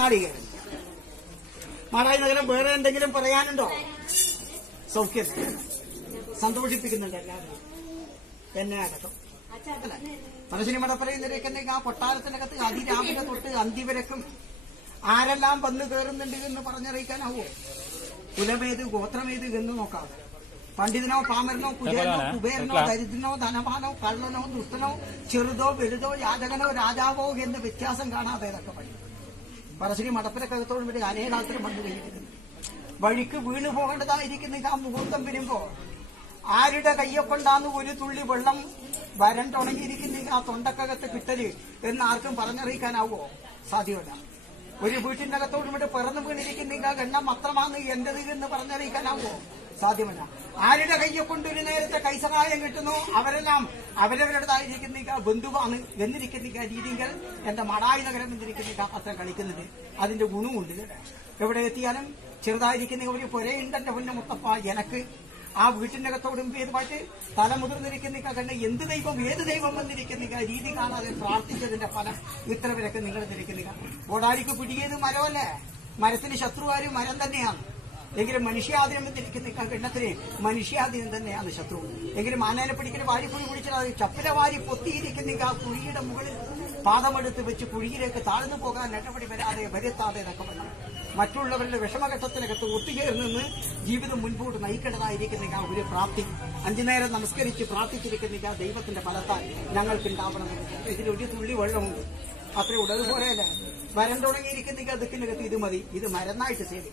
നാളികേരം. മാടായി നഗരം വേറെ എന്തെങ്കിലും പറയാനുണ്ടോ? സൗഖ്യം സന്തോഷിപ്പിക്കുന്നുണ്ട് എല്ലാവരും. എന്നെ അകത്തം മനസ്സിന് ഇവിടെ പറയുന്നവരൊക്കെ ആ കൊട്ടാരത്തിനകത്ത് അതിരാവിലെ തൊട്ട് അന്തിവരക്കും ആരെല്ലാം വന്ന് കയറുന്നുണ്ട് എന്ന് പറഞ്ഞറിയിക്കാനാവോ? കുലമേത് ഗോത്രമേത് എന്ന് നോക്കാം. പണ്ഡിതനോ പാമരനോ കുചേരനോ കുബേരനോ ദരിദ്രനോ ധനവാനോ കള്ളനോ ദുഷ്ടനോ ചെറുതോ വലുതോ യാചകനോ രാജാവോ എന്ന് വ്യത്യാസം കാണാതെ ഇതൊക്കെ പഠിക്കും. പറശ്ശിനി മടപ്പരക്കകത്തോടും വരെ അനേകാലത്തിന് മണ്ണ് കഴിക്കുന്നത് വഴിക്ക് വീണു പോകേണ്ടതായിരിക്കുന്ന ആ മുഹൂർത്തം വരുമ്പോ ആരുടെ കയ്യൊക്കൊണ്ടാന്ന് ഒരു തുള്ളി വെള്ളം വരണ്ടുണങ്ങിയിരിക്കുന്ന ആ തൊണ്ടക്കകത്ത് കിട്ടല് എന്ന് ആർക്കും പറഞ്ഞറിയിക്കാനാവോ? സാധ്യമല്ല. ഒരു വീട്ടിന്റെ അകത്തോടും ഇവിടെ പിറന്നു വീണിരിക്കുന്ന ഗണ്ണം മാത്രമാണ് എന്റേത് എന്ന് പറഞ്ഞറിയിക്കാനാവോ? സാധ്യമല്ല. ആരുടെ കയ്യൊക്കൊണ്ട് ഒരു നേരത്തെ കൈസഹായം കിട്ടുന്നു അവരെല്ലാം അവരവരുടേതായിരിക്കുന്ന ബന്ധുവാണ് എന്നിരിക്കുന്ന രീതികൾ എന്റെ മടായി നഗരം എന്നിരിക്കുന്ന പത്രം കളിക്കുന്നത്. അതിന്റെ ഗുണമുണ്ട്. എവിടെ എത്തിയാലും ചെറുതായിരിക്കുന്ന ഒരു പുരയുണ്ടെന്റെ പൊന്ന മുത്തപ്പ എനക്ക് ആ വീട്ടിന്റെ അകത്തോടും പേരുമായിട്ട് തലമുതിർന്നിരിക്കുന്ന കണ്ട് എന്ത് ദൈവം ഏത് ദൈവം എന്നിരിക്കുന്ന രീതി കാണാതെ പ്രാർത്ഥിച്ചതിന്റെ ഫലം ഇത്ര പേരൊക്കെ നിങ്ങൾ നിൽക്കുന്ന. ഓടാലിക്ക് പിടിയത് മരമല്ലേ? മരത്തിന് ശത്രുവാരും മരം തന്നെയാണ്. എങ്കിലും മനുഷ്യാധീനം എന്നിരിക്കുന്ന കിണ്ണത്തിന് മനുഷ്യാധീനം തന്നെയാണ് ശത്രു. എങ്കിലും ആനേനെ പിടിക്കുന്ന വാരിക്കുഴി പിടിച്ചാൽ ചപ്പില വാരി പൊത്തിയിരിക്കുന്ന ആ കുഴിയുടെ മുകളിൽ പാദമെടുത്ത് വെച്ച് കുഴിയിലേക്ക് താഴ്ന്നു പോകാൻ നടപടി വരാതെ വരുത്താതെ എന്നൊക്കെ പറഞ്ഞു. മറ്റുള്ളവരുടെ വിഷമഘട്ടത്തിനകത്ത് ഒത്തുചേർന്ന് ജീവിതം മുൻപോട്ട് നയിക്കേണ്ടതായിരിക്കുന്ന ഒരു പ്രാപ്തി 5 നേരം നമസ്കരിച്ച് പ്രാർത്ഥിച്ചിരിക്കുന്ന ദൈവത്തിന്റെ ഫലത്താൽ ഞങ്ങൾക്കുണ്ടാവണമെന്ന്. ഇതിലൊരു തുള്ളി വെള്ളമുണ്ട്, അത്രേ ഉള്ളൂ. അതുപോലെയല്ല വരൻ തുടങ്ങിയിരിക്കുന്ന ദിക്കിനകത്ത് ഇത് മതി, ഇത് മരുന്നായിട്ട് സേവിക്കാം.